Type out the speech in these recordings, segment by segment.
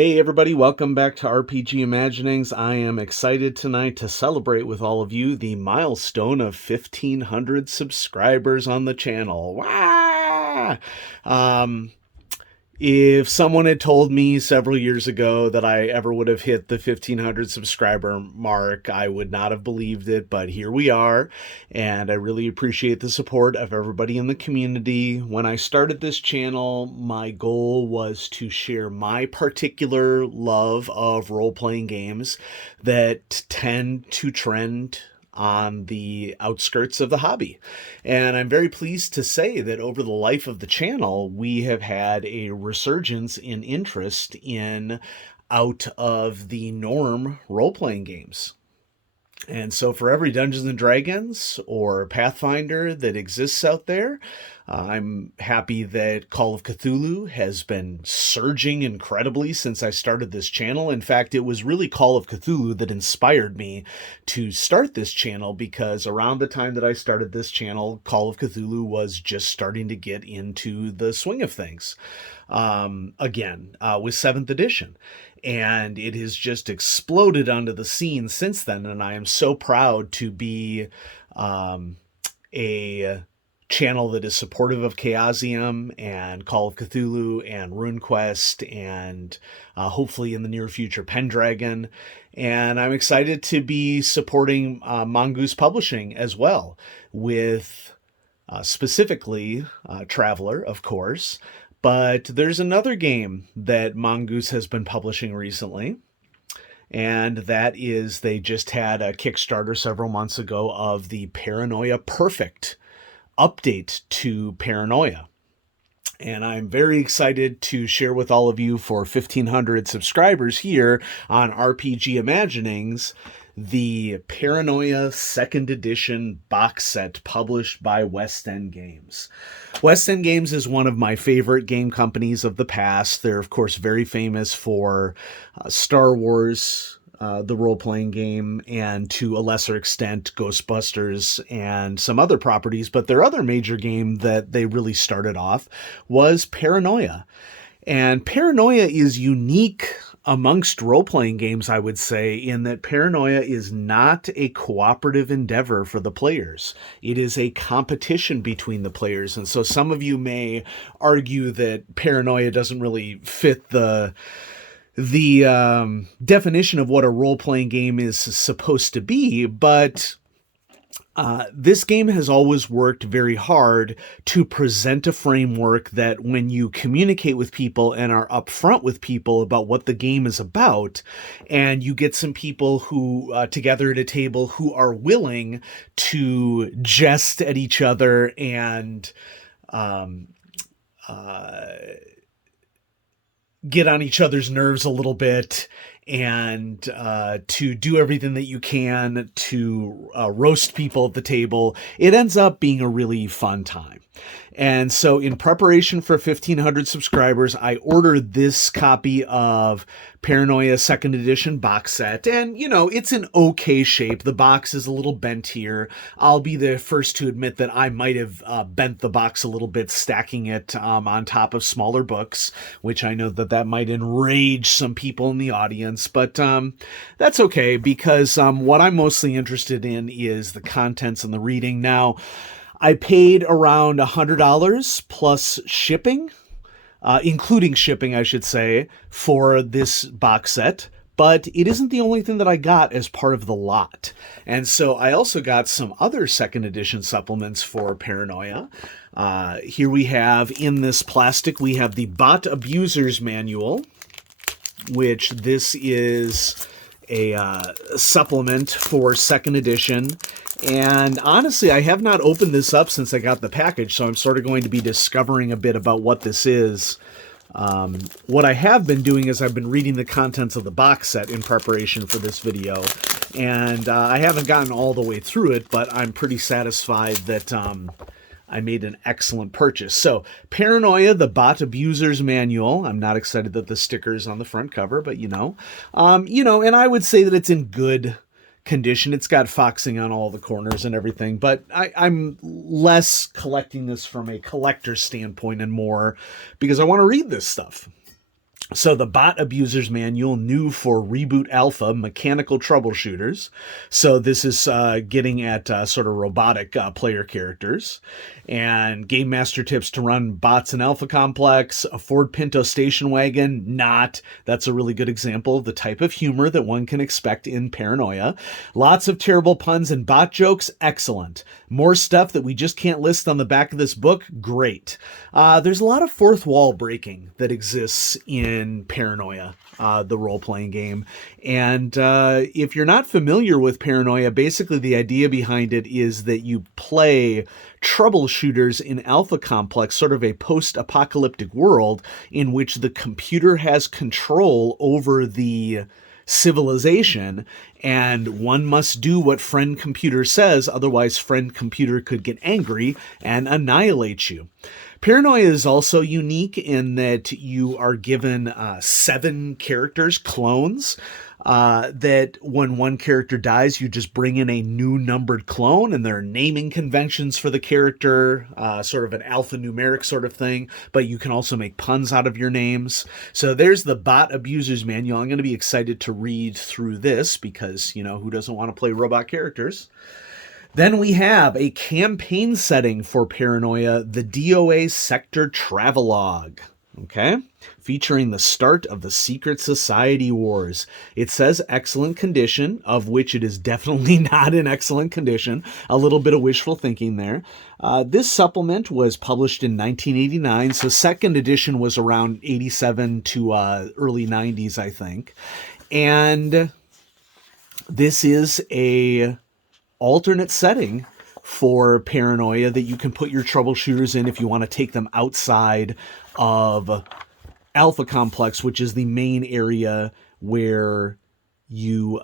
Hey everybody, welcome back to RPG Imaginings. I am excited tonight to celebrate with all of you the milestone of 1,500 subscribers on the channel. Wow! If someone had told me several years ago that I ever would have hit the 1,500 subscriber mark, I would not have believed it, but here we are, and I really appreciate the support of everybody in the community. When I started this channel, my goal was to share my particular love of role-playing games that tend to trend on the outskirts of the hobby. And I'm very pleased to say that over the life of the channel, we have had a resurgence in interest in out of the norm role-playing games. And so for every Dungeons and Dragons or Pathfinder that exists out there, I'm happy that Call of Cthulhu has been surging incredibly since I started this channel. In fact, it was really Call of Cthulhu that inspired me to start this channel, because around the time that I started this channel, Call of Cthulhu was just starting to get into the swing of things again with 7th edition. And it has just exploded onto the scene since then, and I am so proud to be a channel that is supportive of Chaosium and Call of Cthulhu and RuneQuest and hopefully in the near future Pendragon. And I'm excited to be supporting Mongoose Publishing as well, with specifically Traveler, of course. But there's another game that Mongoose has been publishing recently, and that is they just had a Kickstarter several months ago of the Paranoia Perfect update to Paranoia. And I'm very excited to share with all of you, for 1,500 subscribers here on RPG Imaginings, the Paranoia 2nd Edition box set published by West End Games. West End Games is one of my favorite game companies of the past. They're, of course, very famous for Star Wars, the role-playing game, and to a lesser extent Ghostbusters and some other properties. But their other major game that they really started off was Paranoia. And Paranoia is unique amongst role-playing games, I would say, in that Paranoia is not a cooperative endeavor for the players. It is a competition between the players. And so some of you may argue that Paranoia doesn't really fit the definition of what a role-playing game is supposed to be, but this game has always worked very hard to present a framework that, when you communicate with people and are upfront with people about what the game is about, and you get some people who together at a table who are willing to jest at each other and get on each other's nerves a little bit, and to do everything that you can to roast people at the table, it ends up being a really fun time. And so in preparation for 1,500 subscribers, I ordered this copy of Paranoia 2nd Edition box set. And, you know, it's in okay shape. The box is a little bent here. I'll be the first to admit that I might have bent the box a little bit, stacking it on top of smaller books, which I know that might enrage some people in the audience. But that's okay, because what I'm mostly interested in is the contents and the reading. Now, I paid around $100 plus shipping, including shipping, I should say, for this box set. But it isn't the only thing that I got as part of the lot. And so I also got some other 2nd edition supplements for Paranoia. Here we have, in this plastic, we have the Bot Abuser's Manual, which this is a supplement for 2nd edition. And honestly, I have not opened this up since I got the package, so I'm sort of going to be discovering a bit about what this is. What I have been doing is I've been reading the contents of the box set in preparation for this video, and I haven't gotten all the way through it, but I'm pretty satisfied that I made an excellent purchase. So, Paranoia, the Bot Abuser's Manual. I'm not excited that the sticker is on the front cover, but you know, and I would say that it's in good condition. It's got foxing on all the corners and everything, but I'm less collecting this from a collector standpoint and more because I want to read this stuff. So the Bot Abuser's Manual, new for Reboot Alpha mechanical troubleshooters. So this is getting at sort of robotic player characters. And Game Master tips to run bots in Alpha Complex. A Ford Pinto station wagon, not. That's a really good example of the type of humor that one can expect in Paranoia. Lots of terrible puns and bot jokes, excellent. More stuff that we just can't list on the back of this book, great. There's a lot of fourth wall breaking that exists in Paranoia, the role-playing game. And if you're not familiar with Paranoia, basically the idea behind it is that you play troubleshooters in Alpha Complex, sort of a post-apocalyptic world in which the computer has control over the civilization, and one must do what friend computer says, otherwise friend computer could get angry and annihilate you. Paranoia is also unique in that you are given 7 characters, clones, that when one character dies, you just bring in a new numbered clone, and there are naming conventions for the character, sort of an alphanumeric sort of thing, but you can also make puns out of your names. So there's the Bot Abuser's Manual. I'm going to be excited to read through this because, you know, who doesn't want to play robot characters? Then we have a campaign setting for Paranoia, the DOA Sector Travelogue. Okay, featuring the start of the Secret Society Wars. It says excellent condition, of which it is definitely not in excellent condition. A little bit of wishful thinking there. This supplement was published in 1989, so second edition was around 87 to early 90s, I think. And this is a alternate setting for Paranoia that you can put your troubleshooters in if you want to take them outside of Alpha Complex, which is the main area where you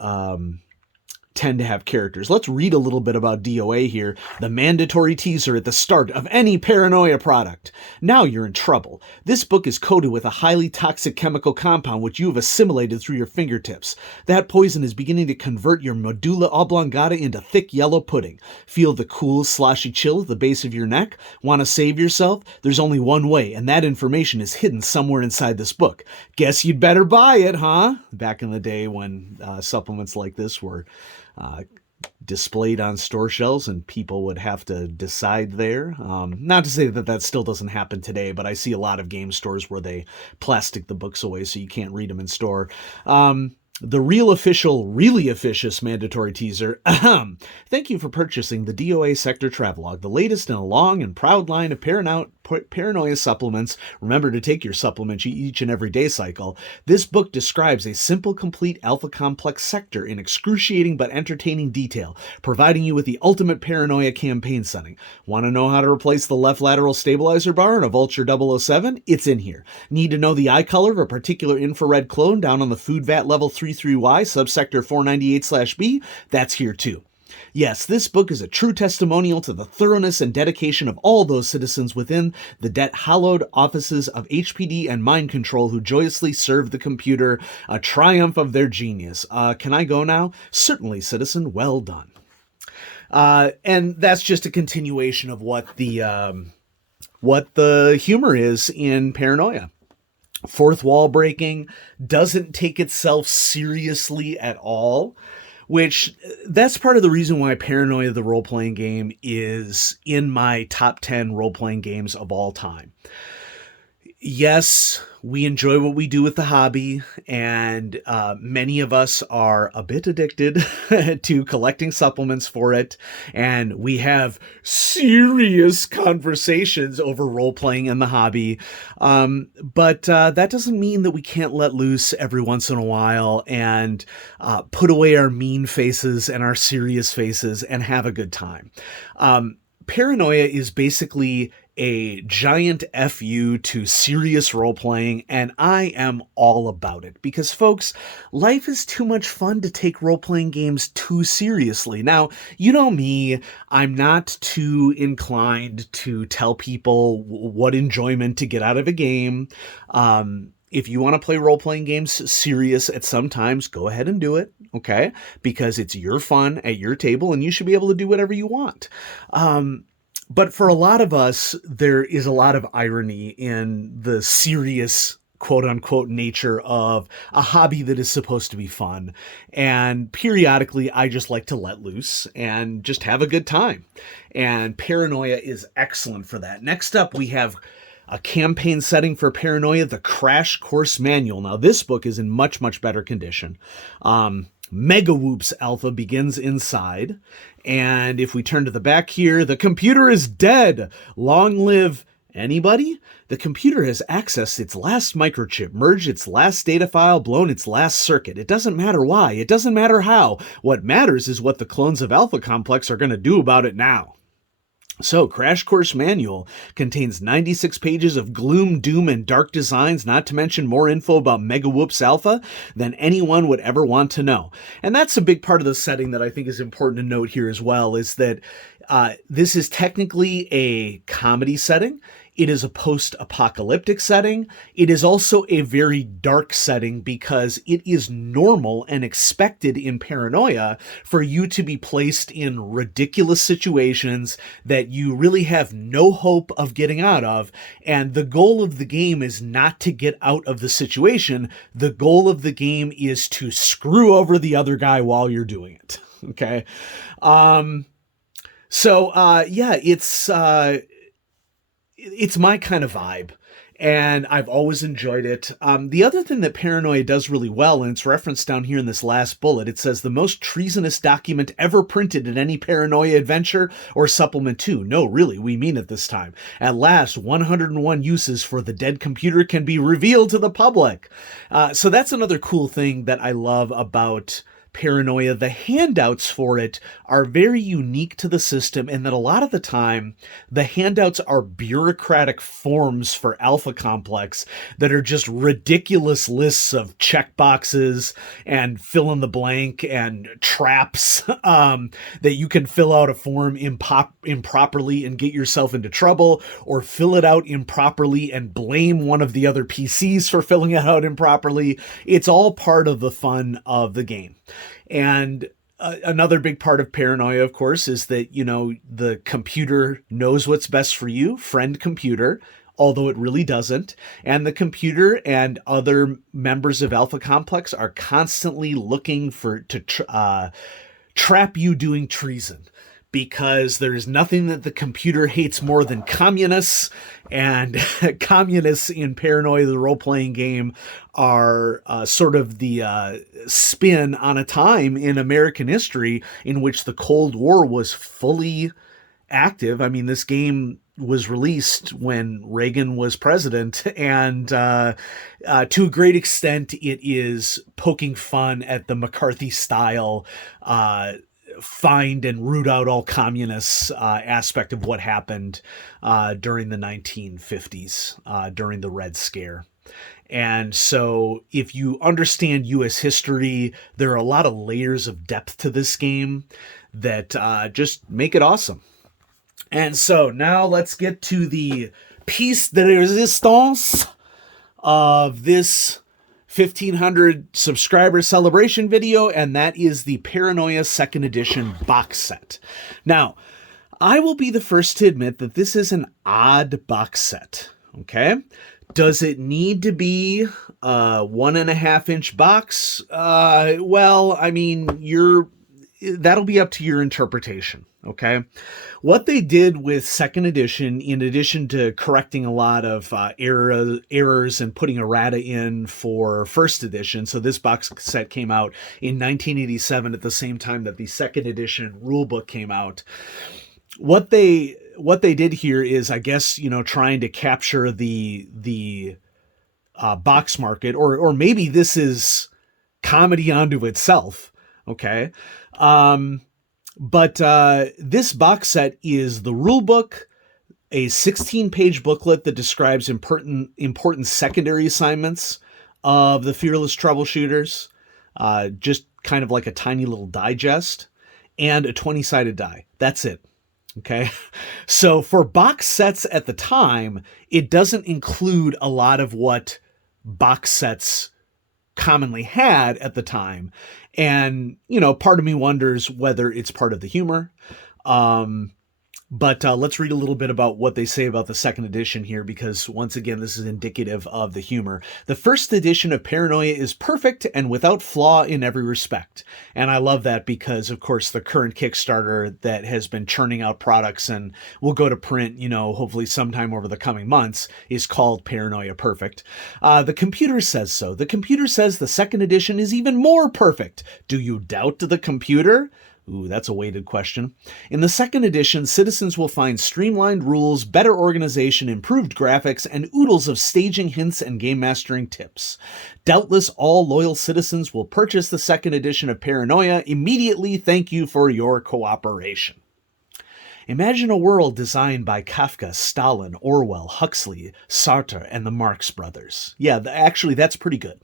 tend to have characters. Let's read a little bit about DOA here. The mandatory teaser at the start of any Paranoia product. Now you're in trouble. This book is coated with a highly toxic chemical compound which you have assimilated through your fingertips. That poison is beginning to convert your medulla oblongata into thick yellow pudding. Feel the cool, sloshy chill at the base of your neck? Want to save yourself? There's only one way, and that information is hidden somewhere inside this book. Guess you'd better buy it, huh? Back in the day when supplements like this were displayed on store shelves and people would have to decide there. Not to say that that still doesn't happen today, but I see a lot of game stores where they plastic the books away so you can't read them in store. The real official, really officious mandatory teaser. Thank you for purchasing the DOA Sector Travelogue, the latest in a long and proud line of Paranoia supplements. Remember to take your supplements each and every day cycle. This book describes a simple, complete Alpha Complex sector in excruciating but entertaining detail, providing you with the ultimate Paranoia campaign setting. Want to know how to replace the left lateral stabilizer bar in a Vulture 007? It's in here. Need to know the eye color of a particular infrared clone down on the food vat level 33Y, subsector 498/B? That's here too. Yes, this book is a true testimonial to the thoroughness and dedication of all those citizens within the debt-hallowed offices of HPD and Mind Control who joyously serve the computer, a triumph of their genius. Can I go now? Certainly, citizen. Well done. And that's just a continuation of what the humor is in Paranoia. Fourth wall breaking, doesn't take itself seriously at all, which that's part of the reason why Paranoia the role-playing game is in my top 10 role-playing games of all time. Yes, we enjoy what we do with the hobby, and many of us are a bit addicted to collecting supplements for it, and we have serious conversations over role-playing in the hobby. But that doesn't mean that we can't let loose every once in a while and put away our mean faces and our serious faces and have a good time. Paranoia is basically a giant FU to serious role-playing, and I am all about it. Because, folks, life is too much fun to take role-playing games too seriously. Now, you know me, I'm not too inclined to tell people what enjoyment to get out of a game. If you want to play role-playing games serious at some times, go ahead and do it, okay? Because it's your fun at your table, and you should be able to do whatever you want. But for a lot of us, there is a lot of irony in the serious quote unquote nature of a hobby that is supposed to be fun. And periodically I just like to let loose and just have a good time. And Paranoia is excellent for that. Next up, we have a campaign setting for Paranoia, the Crash Course Manual. Now, this book is in much, much better condition. Mega Whoops Alpha begins inside. And if we turn to the back here, the computer is dead. Long live anybody? The computer has accessed its last microchip, merged its last data file, blown its last circuit. It doesn't matter why. It doesn't matter how. What matters is what the clones of Alpha Complex are going to do about it now. So, Crash Course Manual contains 96 pages of gloom, doom, and dark designs, not to mention more info about Mega Whoops Alpha than anyone would ever want to know. And that's a big part of the setting that I think is important to note here as well, is that this is technically a comedy setting. It is a post-apocalyptic setting. It is also a very dark setting because it is normal and expected in Paranoia for you to be placed in ridiculous situations that you really have no hope of getting out of. And the goal of the game is not to get out of the situation. The goal of the game is to screw over the other guy while you're doing it. Okay. It's my kind of vibe, and I've always enjoyed it. The other thing that Paranoia does really well, and it's referenced down here in this last bullet, it says the most treasonous document ever printed in any Paranoia adventure or supplement 2. No, really, we mean it this time. At last, 101 uses for the dead computer can be revealed to the public. So that's another cool thing that I love about Paranoia. The handouts for it are very unique to the system, and that a lot of the time the handouts are bureaucratic forms for Alpha Complex that are just ridiculous lists of checkboxes and fill in the blank and traps that you can fill out a form improperly and get yourself into trouble, or fill it out improperly and blame one of the other PCs for filling it out improperly. It's all part of the fun of the game. And another big part of Paranoia, of course, is that, the computer knows what's best for you, friend computer, although it really doesn't. And the computer and other members of Alpha Complex are constantly looking to trap you doing treason. Because there's nothing that the computer hates more than communists, and communists in Paranoia, the role-playing game, are sort of the spin on a time in American history in which the Cold War was fully active. I mean, this game was released when Reagan was president, and to a great extent, it is poking fun at the McCarthy style find and root out all communists aspect of what happened during the 1950s, during the Red Scare. And so if you understand U.S. history, there are a lot of layers of depth to this game that just make it awesome. And so now let's get to the piece de resistance of this 1,500 subscriber celebration video, and that is the Paranoia 2nd Edition box set. Now, I will be the first to admit that this is an odd box set, okay? Does it need to be a 1.5-inch box? Well, I mean, that'll be up to your interpretation, okay? What they did with 2nd edition, in addition to correcting a lot of errors and putting errata in for 1st edition, so this box set came out in 1987 at the same time that the 2nd edition rulebook came out. What they did here is, I guess, trying to capture the box market, or maybe this is comedy unto itself, okay? But this box set is the rule book, a 16-page booklet that describes important secondary assignments of the Fearless Troubleshooters, just kind of like a tiny little digest, and a 20-sided die. That's it. Okay. So for box sets at the time, it doesn't include a lot of what box sets commonly had at the time. And, part of me wonders whether it's part of the humor. But let's read a little bit about what they say about the second edition here, because once again, this is indicative of the humor. The first edition of Paranoia is perfect and without flaw in every respect. And I love that because, of course, the current Kickstarter that has been churning out products and will go to print, hopefully sometime over the coming months, is called Paranoia Perfect. The computer says so. The computer says the second edition is even more perfect. Do you doubt the computer? Ooh, that's a weighted question. In the second edition, citizens will find streamlined rules, better organization, improved graphics, and oodles of staging hints and game mastering tips. Doubtless all loyal citizens will purchase the second edition of Paranoia immediately. Thank you for your cooperation. Imagine a world designed by Kafka, Stalin, Orwell, Huxley, Sartre, and the Marx Brothers. Yeah, actually, that's pretty good.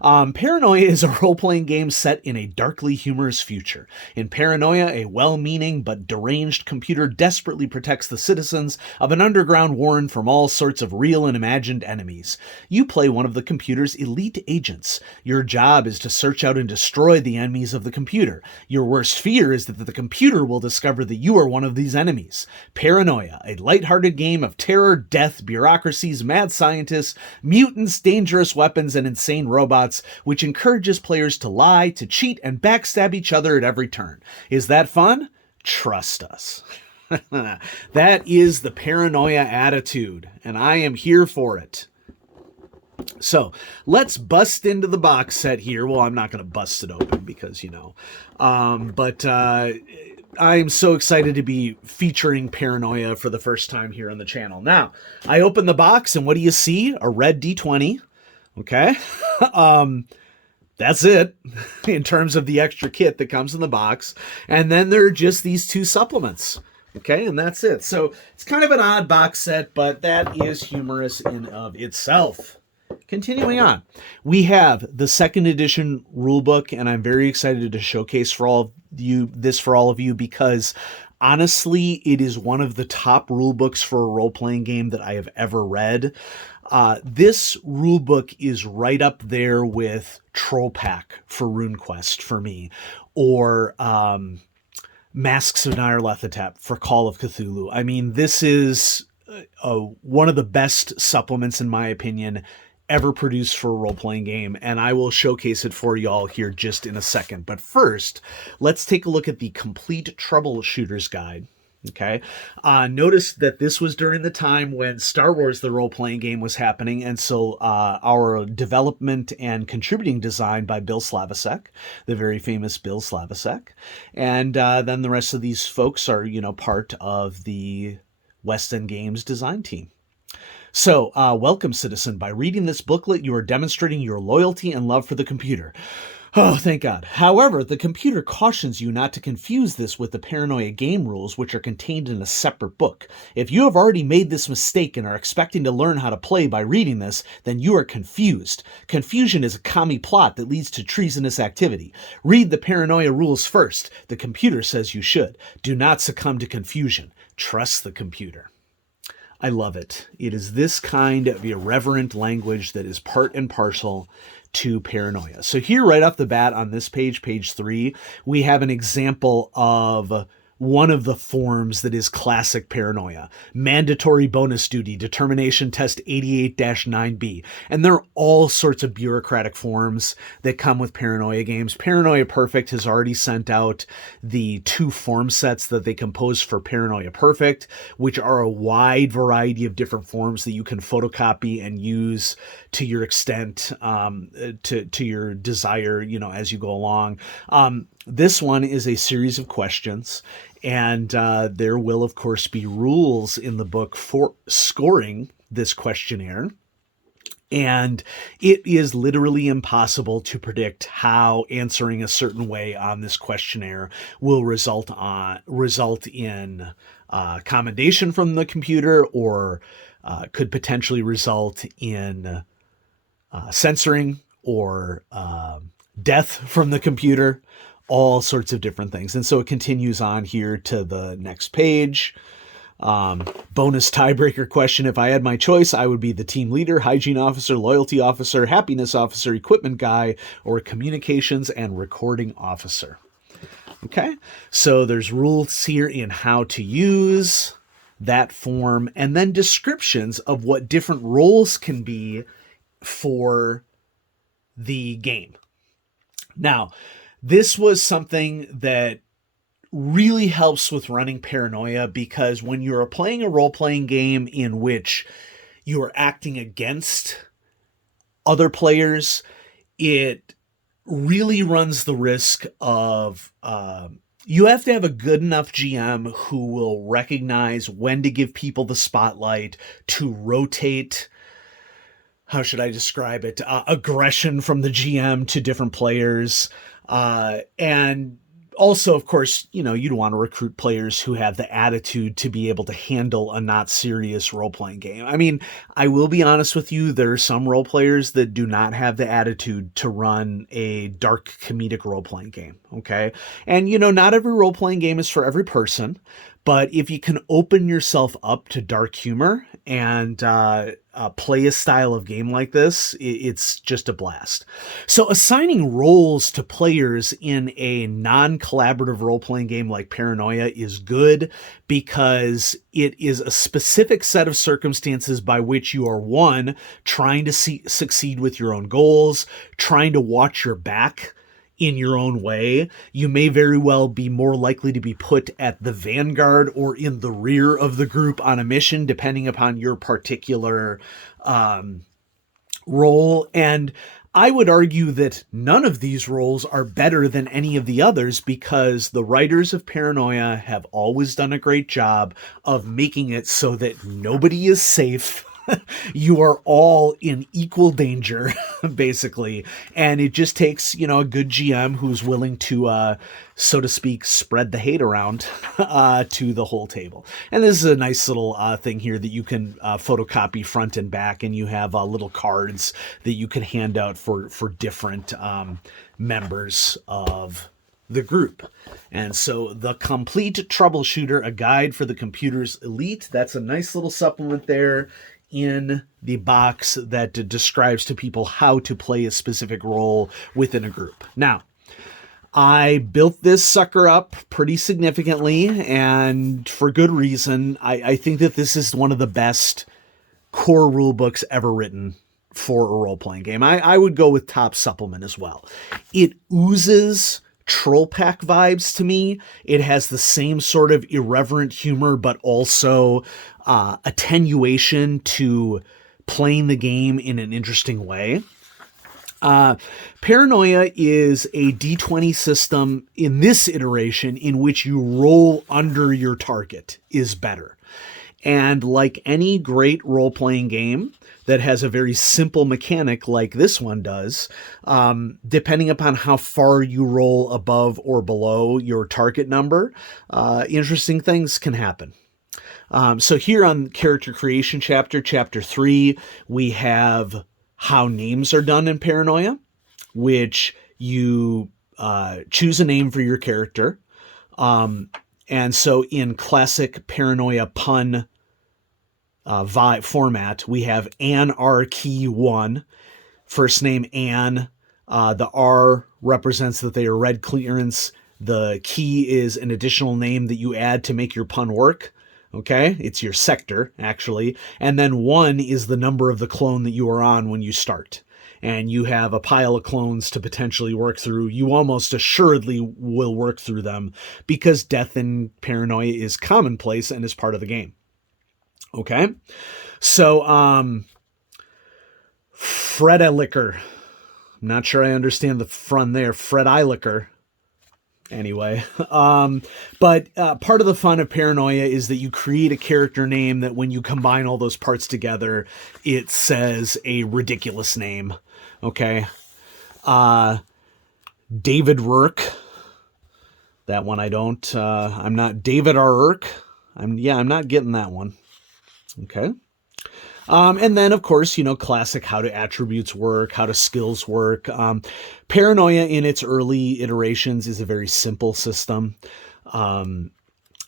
Paranoia is a role-playing game set in a darkly humorous future. In Paranoia, a well-meaning but deranged computer desperately protects the citizens of an underground warren from all sorts of real and imagined enemies. You play one of the computer's elite agents. Your job is to search out and destroy the enemies of the computer. Your worst fear is that the computer will discover that you are one of these enemies. Paranoia, a lighthearted game of terror, death, bureaucracies, mad scientists, mutants, dangerous weapons, and insane robots, which encourages players to lie, to cheat, and backstab each other at every turn. Is that fun? Trust us. That is the Paranoia attitude, and I am here for it. So let's bust into the box set here. Well, I'm not going to bust it open because, but I'm so excited to be featuring Paranoia for the first time here on the channel. Now, I open the box, and what do you see? A red D20. Okay. That's it in terms of the extra kit that comes in the box. And then there are just these two supplements. Okay, and that's it. So it's kind of an odd box set, but that is humorous in of itself. Continuing on, we have the second edition rulebook, and I'm very excited to showcase for all of you because honestly, it is one of the top rulebooks for a role-playing game that I have ever read. This rulebook is right up there with Troll Pack for RuneQuest for me, or Masks of Nyarlathotep for Call of Cthulhu. I mean, this is one of the best supplements, in my opinion, ever produced for a role-playing game, and I will showcase it for y'all here just in a second. But first, let's take a look at the Complete Troubleshooter's Guide. Okay, notice that this was during the time when Star Wars, the role-playing game, was happening, and so our development and contributing design by Bill Slavicsek, the very famous Bill Slavicsek, and then the rest of these folks are, part of the West End Games design team. So, welcome, citizen. By reading this booklet, you are demonstrating your loyalty and love for the computer. Oh, thank God. However, the computer cautions you not to confuse this with the Paranoia game rules, which are contained in a separate book. If you have already made this mistake and are expecting to learn how to play by reading this, then you are confused. Confusion is a commie plot that leads to treasonous activity. Read the Paranoia rules first. The computer says you should. Do not succumb to confusion. Trust the computer. I love it. It is this kind of irreverent language that is part and parcel to Paranoia. So here right off the bat on this page, page 3, we have an example of one of the forms that is classic Paranoia. Mandatory bonus duty, determination test 88-9B. And there are all sorts of bureaucratic forms that come with Paranoia games. Paranoia Perfect has already sent out the 2 form sets that they composed for Paranoia Perfect, which are a wide variety of different forms that you can photocopy and use to your extent, to your desire, as you go along. This one is a series of questions, and there will, of course, be rules in the book for scoring this questionnaire. And it is literally impossible to predict how answering a certain way on this questionnaire will result in commendation from the computer, or could potentially result in censoring or death from the computer. All sorts of different things. And so it continues on here to the next page. Bonus tiebreaker question. If I had my choice, I would be the team leader, hygiene officer, loyalty officer, happiness officer, equipment guy, or communications and recording officer. Okay, so there's rules here in how to use that form, and then descriptions of what different roles can be for the game. Now, this was something that really helps with running Paranoia, because when you're playing a role-playing game in which you are acting against other players, it really runs the risk of you have to have a good enough GM who will recognize when to give people the spotlight, to rotate, how should I describe it, aggression from the GM to different players. And also, of course, you'd want to recruit players who have the attitude to be able to handle a not serious role-playing game. I mean, I will be honest with you, there are some role players that do not have the attitude to run a dark comedic role-playing game, okay? And, not every role-playing game is for every person, but if you can open yourself up to dark humor and play a style of game like this, it's just a blast. So assigning roles to players in a non-collaborative role-playing game like Paranoia is good, because it is a specific set of circumstances by which you are, one, trying to succeed with your own goals, trying to watch your back in your own way. You may very well be more likely to be put at the vanguard or in the rear of the group on a mission, depending upon your particular role. And I would argue that none of these roles are better than any of the others, because the writers of Paranoia have always done a great job of making it so that nobody is safe. You are all in equal danger, basically. And it just takes, a good GM who's willing to, so to speak, spread the hate around to the whole table. And this is a nice little thing here that you can photocopy front and back, and you have little cards that you can hand out for different members of the group. And so the Complete Troubleshooter, a guide for the computer's elite, that's a nice little supplement there in the box that describes to people how to play a specific role within a group. Now, I built this sucker up pretty significantly, and for good reason. I think that this is one of the best core rule books ever written for a role-playing game. I would go with top supplement as well. It oozes Troll Pack vibes to me. It has the same sort of irreverent humor, but also attenuation to playing the game in an interesting way. Paranoia is a D20 system in this iteration in which you roll under your target is better. And like any great role-playing game that has a very simple mechanic like this one does, depending upon how far you roll above or below your target number, interesting things can happen. So here on Character Creation Chapter 3, we have how names are done in Paranoia, which you choose a name for your character. And so in classic Paranoia pun format, we have Ann R. Key 1, first name Ann. The R represents that they are red clearance. The key is an additional name that you add to make your pun work. Okay, it's your sector, actually. And then 1 is the number of the clone that you are on when you start. And you have a pile of clones to potentially work through. You almost assuredly will work through them, because death in Paranoia is commonplace and is part of the game. Okay, so Fred Eilicker. I'm not sure I understand the front there. Fred Eilicker. Anyway, but part of the fun of Paranoia is that you create a character name that when you combine all those parts together, it says a ridiculous name. Okay. David Rourke. That one I don't, I'm not David R. Rourke. I'm not getting that one. Okay. And then, of course, classic how do attributes work, how do skills work. Paranoia in its early iterations is a very simple system,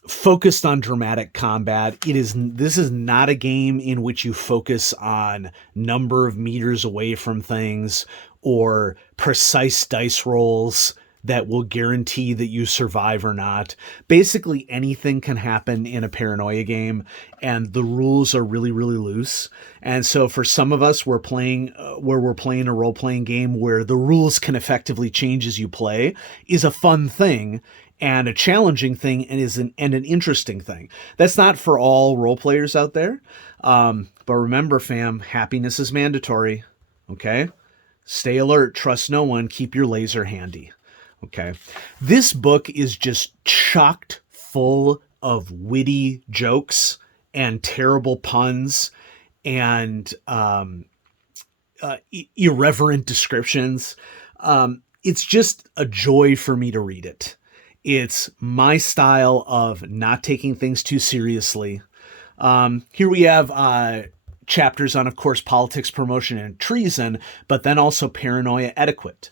focused on dramatic combat. This is not a game in which you focus on number of meters away from things or precise dice rolls that will guarantee that you survive or not. Basically, anything can happen in a paranoia game, and the rules are really, really loose. And so for some of us, we're playing a role-playing game where the rules can effectively change as you play, is a fun thing and a challenging thing, and an interesting thing. That's not for all role players out there. But remember, fam, happiness is mandatory. Okay? Stay alert, trust no one, keep your laser handy. Okay? This book is just chocked full of witty jokes and terrible puns and irreverent descriptions. It's just a joy for me to read it. It's my style of not taking things too seriously. Here we have chapters on, of course, politics, promotion, and treason, but then also paranoia etiquette.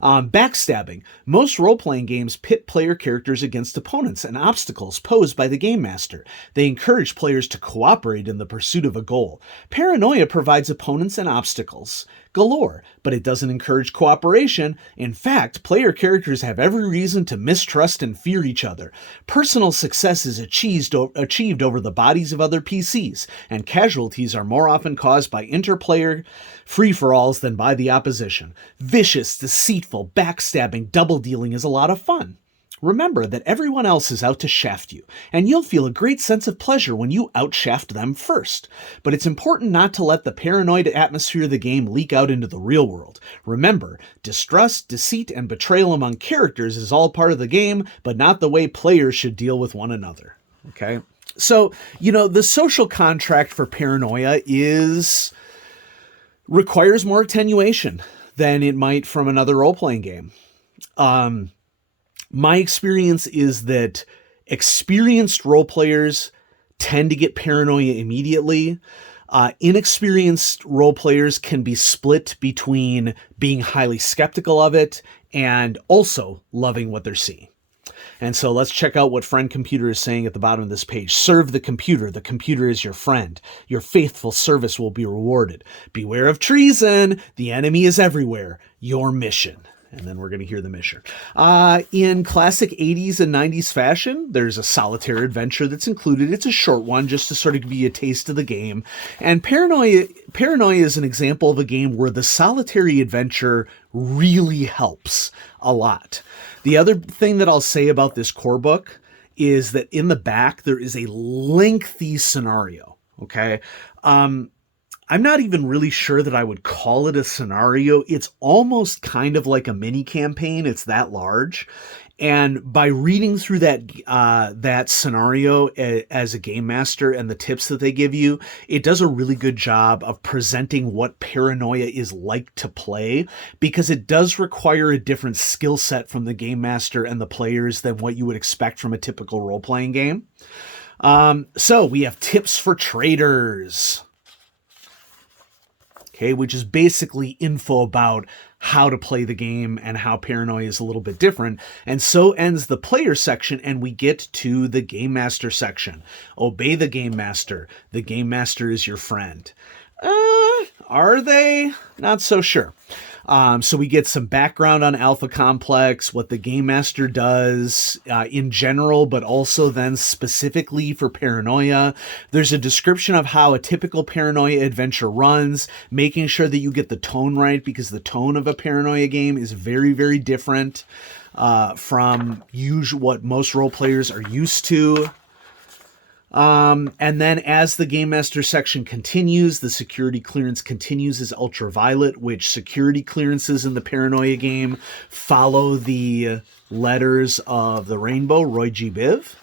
Backstabbing. Most role-playing games pit player characters against opponents and obstacles posed by the game master. They encourage players to cooperate in the pursuit of a goal. Paranoia provides opponents and obstacles galore, but it doesn't encourage cooperation. In fact, player characters have every reason to mistrust and fear each other. Personal success is achieved over the bodies of other PCs, and casualties are more often caused by interplayer free-for-alls than by the opposition. Vicious, deceitful, backstabbing, double-dealing is a lot of fun. Remember that everyone else is out to shaft you, and you'll feel a great sense of pleasure when you outshaft them first. But it's important not to let the paranoid atmosphere of the game leak out into the real world. Remember, distrust, deceit, and betrayal among characters is all part of the game, but not the way players should deal with one another. Okay? So, the social contract for paranoia requires more attenuation than it might from another role-playing game. My experience is that experienced role players tend to get paranoia immediately. Inexperienced role players can be split between being highly skeptical of it and also loving what they're seeing. And so let's check out what Friend Computer is saying at the bottom of this page. Serve the computer. The computer is your friend. Your faithful service will be rewarded. Beware of treason. The enemy is everywhere. Your mission. And then we're going to hear the mission. In classic 80s and 90s fashion, there's a solitaire adventure that's included. It's a short one just to sort of give you a taste of the game. And Paranoia is an example of a game where the solitary adventure really helps a lot. The other thing that I'll say about this core book is that in the back, there is a lengthy scenario. Okay. I'm not even really sure that I would call it a scenario. It's almost kind of like a mini campaign. It's that large. And by reading through that scenario as a game master and the tips that they give you, it does a really good job of presenting what paranoia is like to play, because it does require a different skill set from the game master and the players than what you would expect from a typical role-playing game. So we have tips for traders. Okay, which is basically info about how to play the game and how paranoia is a little bit different. And so ends the player section, and we get to the game master section. Obey the game master. The game master is your friend. Are they? Not so sure. So we get some background on Alpha Complex, what the Game Master does in general, but also then specifically for Paranoia. There's a description of how a typical Paranoia adventure runs, making sure that you get the tone right, because the tone of a Paranoia game is very, very different from what most role players are used to. And then as the Game Master section continues, the security clearance continues as Ultraviolet, which security clearances in the Paranoia game follow the letters of the rainbow, Roy G. Biv.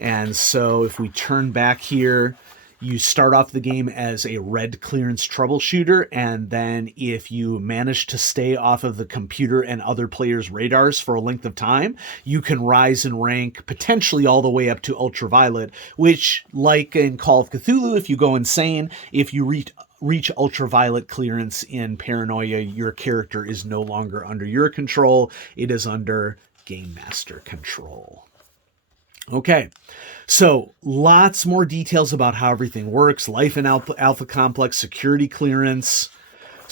And so if we turn back here, you start off the game as a red clearance troubleshooter, and then if you manage to stay off of the computer and other players' radars for a length of time, you can rise in rank potentially all the way up to Ultraviolet, which, like in Call of Cthulhu, if you go insane, if you reach Ultraviolet clearance in Paranoia, your character is no longer under your control. It is under Game Master control. Okay, so lots more details about how everything works, life in Alpha Complex, security clearance.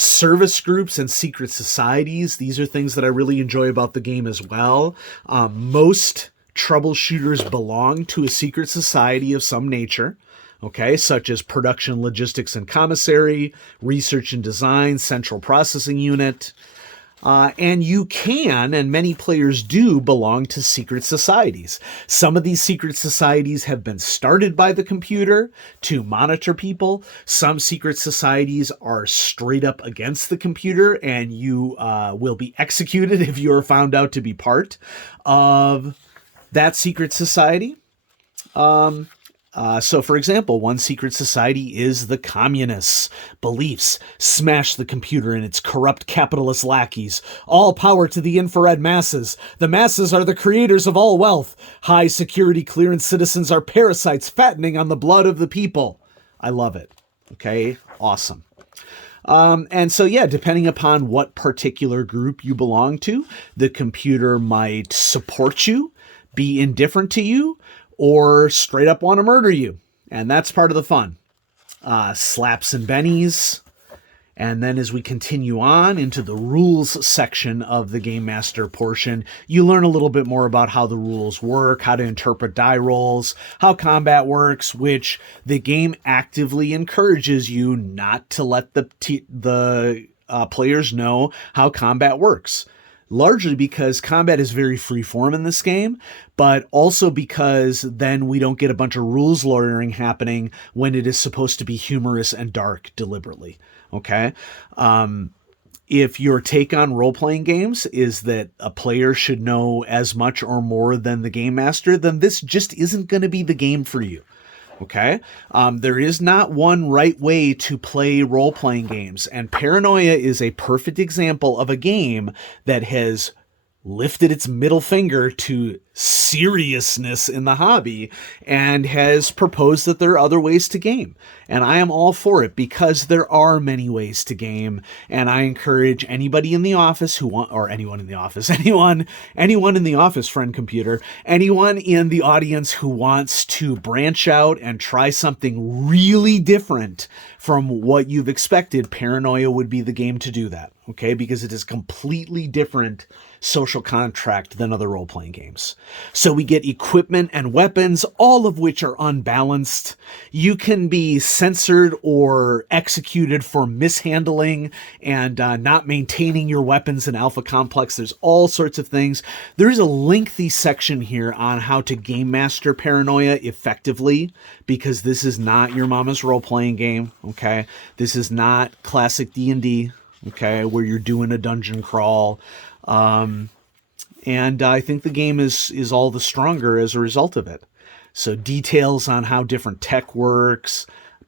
Service groups and secret societies, these are things that I really enjoy about the game as well. Most troubleshooters belong to a secret society of some nature, okay, such as production, logistics, and commissary, research and design, central processing unit. And you can, and many players do, belong to secret societies. Some of these secret societies have been started by the computer to monitor people. Some secret societies are straight up against the computer, and you will be executed if you are found out to be part of that secret society. So, for example, one secret society is the communists' beliefs. Smash the computer and its corrupt capitalist lackeys. All power to the infrared masses. The masses are the creators of all wealth. High security clearance citizens are parasites fattening on the blood of the people. I love it. Okay, awesome. And so, yeah, depending upon what particular group you belong to, the computer might support you, be indifferent to you, or straight up want to murder you. And that's part of the fun. Slaps and bennies. And then as we continue on into the rules section of the Game Master portion, you learn a little bit more about how the rules work, how to interpret die rolls, how combat works, which the game actively encourages you not to let the players know how combat works. Largely because combat is very freeform in this game, but also because then we don't get a bunch of rules lawyering happening when it is supposed to be humorous and dark deliberately. Okay? If your take on role-playing games is that a player should know as much or more than the game master, then this just isn't going to be the game for you. Okay? There is not one right way to play role-playing games, and Paranoia is a perfect example of a game that has lifted its middle finger to seriousness in the hobby and has proposed that there are other ways to game. And I am all for it because there are many ways to game, and I encourage anybody in the office who want, or anyone in the office, anyone in the office, friend computer, anyone in the audience who wants to branch out and try something really different from what you've expected, Paranoia would be the game to do that, okay? Because it is completely different social contract than other role-playing games. So we get equipment and weapons, all of which are unbalanced. You can be censored or executed for mishandling and not maintaining your weapons in Alpha Complex. There's all sorts of things. There is a lengthy section here on how to game master Paranoia effectively, because this is not your mama's role-playing game, okay? This is not classic D&D, okay, where you're doing a dungeon crawl. And I think the game is all the stronger as a result of it. So details on how different tech works,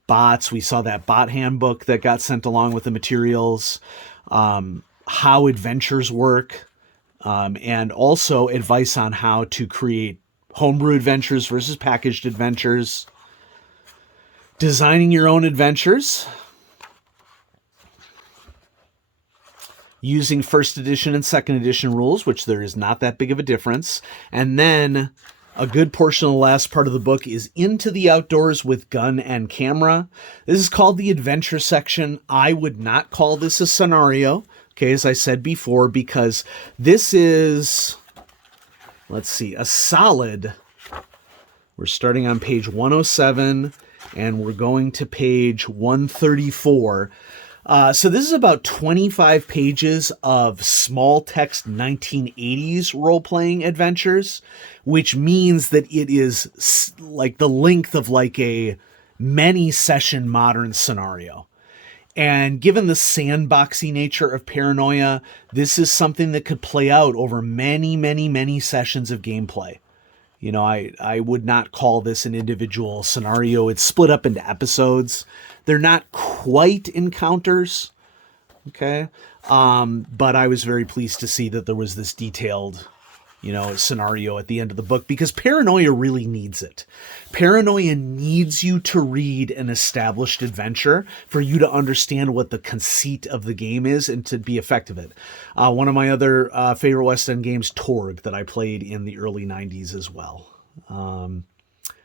bots, we saw that bot handbook that got sent along with the materials, how adventures work, and also advice on how to create homebrew adventures versus packaged adventures, designing your own adventures, using first edition and second edition rules, which there is not that big of a difference. And then a good portion of the last part of the book is into the outdoors with gun and camera. This is called the adventure section. I would not call this a scenario, okay, as I said before, because this is, let's see, a solid, we're starting on page 107 and we're going to page 134. So this is about 25 pages of small text 1980s role-playing adventures, which means that it is like the length of like a many session modern scenario. And given the sandboxy nature of Paranoia, this is something that could play out over many, many, many sessions of gameplay. You know, I would not call this an individual scenario. It's split up into episodes. They're not quite encounters, okay? But I was very pleased to see that there was this detailed, scenario at the end of the book, because Paranoia really needs it. Paranoia needs you to read an established adventure for you to understand what the conceit of the game is and to be effective at it. One of my other favorite West End games, Torg, that I played in the early 90s as well.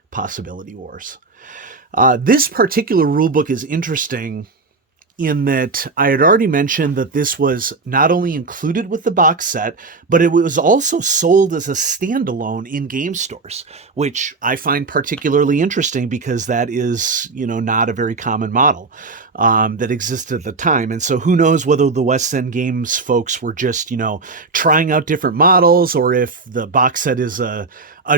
Possibility Wars. This particular rulebook is interesting in that I had already mentioned that this was not only included with the box set, but it was also sold as a standalone in game stores, which I find particularly interesting because that is, not a very common model that existed at the time. And so who knows whether the West End Games folks were just, trying out different models, or if the box set is a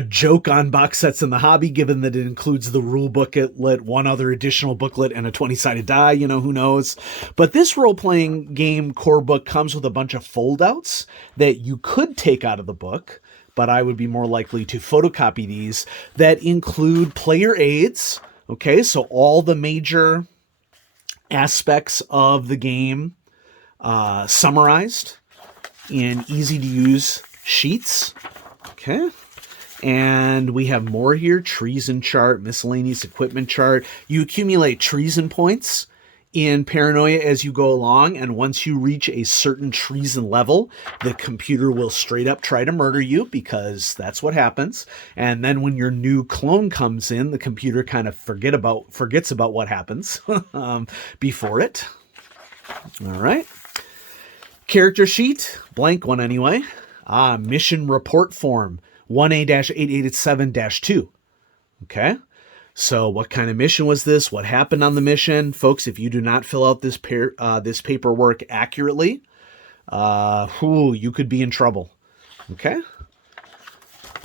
joke on box sets in the hobby, given that it includes the rule booklet, one other additional booklet, and a 20-sided die, who knows. But this role-playing game core book comes with a bunch of foldouts that you could take out of the book, but I would be more likely to photocopy these, that include player aids. Okay, so all the major aspects of the game summarized in easy-to-use sheets. Okay. And we have more here. Treason chart, miscellaneous equipment chart. You accumulate treason points in Paranoia as you go along, and once you reach a certain treason level, the computer will straight up try to murder you, because that's what happens. And then when your new clone comes in, the computer kind of forgets about what happens before it. All right. Character sheet, blank one anyway. Mission report form. 1A-8887-2. Okay. So what kind of mission was this? What happened on the mission? Folks, if you do not fill out this paperwork accurately, you could be in trouble. Okay.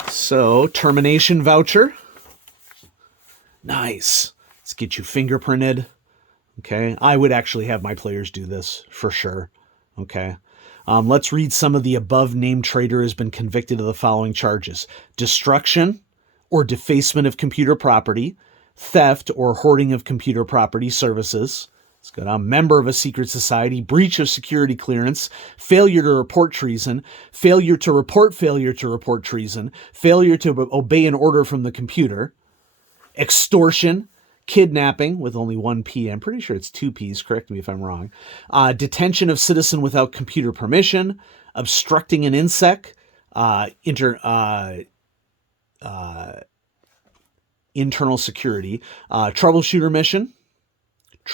So termination voucher. Nice. Let's get you fingerprinted. Okay. I would actually have my players do this for sure. Okay. Let's read some of the above named traitor has been convicted of the following charges: destruction or defacement of computer property, theft or hoarding of computer property services. It's got a member of a secret society, breach of security clearance, failure to report treason, failure to report treason, failure to obey an order from the computer, extortion, kidnapping with only one P. I'm pretty sure it's two P's. Correct me if I'm wrong. Detention of citizen without computer permission, obstructing an INSEC, internal security, troubleshooter mission,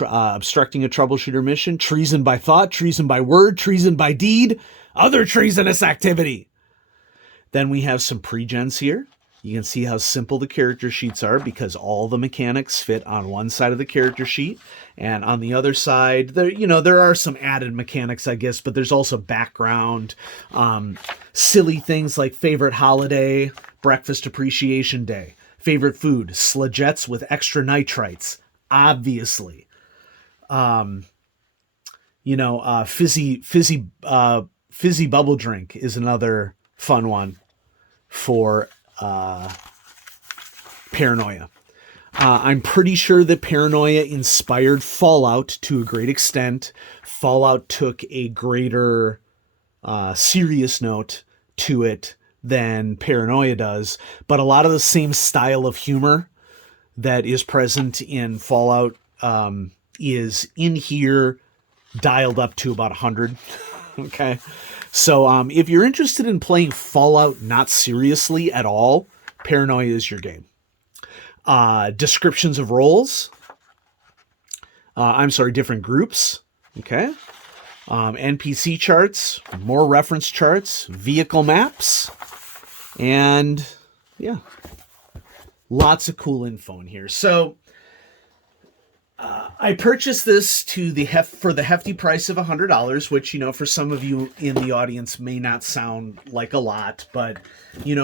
obstructing a troubleshooter mission, treason by thought, treason by word, treason by deed, other treasonous activity. Then we have some pre-gens here. You can see how simple the character sheets are because all the mechanics fit on one side of the character sheet. And on the other side, there are some added mechanics, I guess, but there's also background, silly things like favorite holiday, breakfast appreciation day, favorite food, slagettes with extra nitrites, obviously. Fizzy bubble drink is another fun one for Paranoia. I'm pretty sure that Paranoia inspired Fallout to a great extent. Fallout took a greater serious note to it than Paranoia does, but a lot of the same style of humor that is present in Fallout is in here, dialed up to about 100. Okay. So if you're interested in playing Fallout not seriously at all, Paranoia is your game. Descriptions of roles. Different groups. Okay. NPC charts, more reference charts, vehicle maps, and yeah, lots of cool info in here. So I purchased this for the hefty price of $100, which, for some of you in the audience may not sound like a lot, but,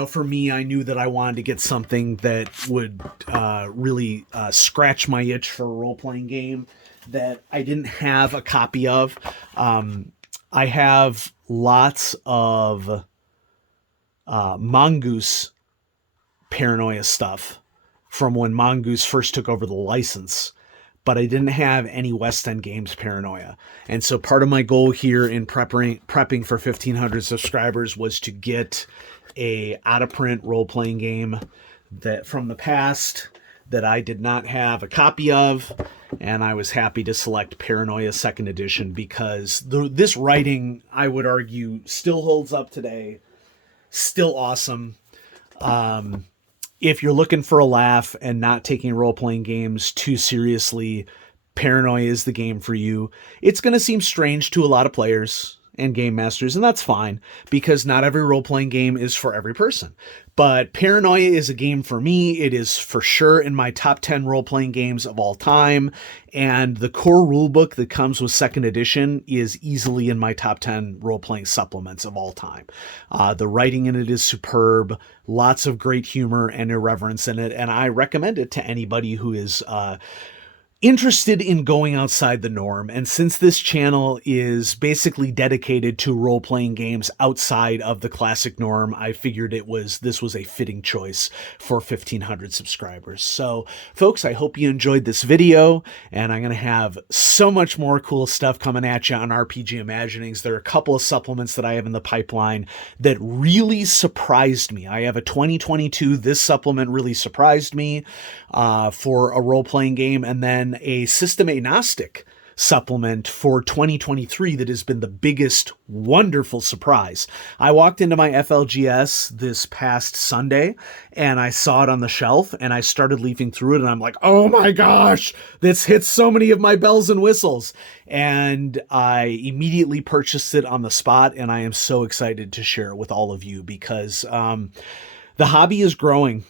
for me, I knew that I wanted to get something that would really scratch my itch for a role-playing game that I didn't have a copy of. I have lots of Mongoose Paranoia stuff from when Mongoose first took over the license, but I didn't have any West End Games Paranoia. And so part of my goal here in prepping for 1,500 subscribers was to get a out-of-print role-playing game that from the past that I did not have a copy of, and I was happy to select Paranoia 2nd Edition because this writing, I would argue, still holds up today. Still awesome. If you're looking for a laugh and not taking role-playing games too seriously, Paranoia is the game for you. It's going to seem strange to a lot of players and game masters, and that's fine, because not every role-playing game is for every person. But Paranoia is a game for me. It is for sure in my top 10 role-playing games of all time, and the core rulebook that comes with second edition is easily in my top 10 role-playing supplements of all time. The writing in it is superb, lots of great humor and irreverence in it, and I recommend it to anybody who is interested in going outside the norm. And since this channel is basically dedicated to role-playing games outside of the classic norm, I figured this was a fitting choice for 1,500 subscribers. So folks, I hope you enjoyed this video, and I'm going to have so much more cool stuff coming at you on RPG Imaginings. There are a couple of supplements that I have in the pipeline that really surprised me. I have a 2022, this supplement really surprised me for a role-playing game, and then a system agnostic supplement for 2023 that has been the biggest wonderful surprise. I walked into my FLGS this past Sunday and I saw it on the shelf and I started leafing through it and I'm like, oh my gosh, this hits so many of my bells and whistles. And I immediately purchased it on the spot, and I am so excited to share it with all of you because the hobby is growing.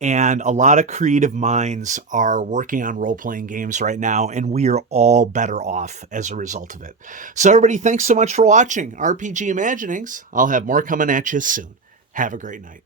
And a lot of creative minds are working on role-playing games right now, and we are all better off as a result of it. So everybody, thanks so much for watching RPG Imaginings. I'll have more coming at you soon. Have a great night.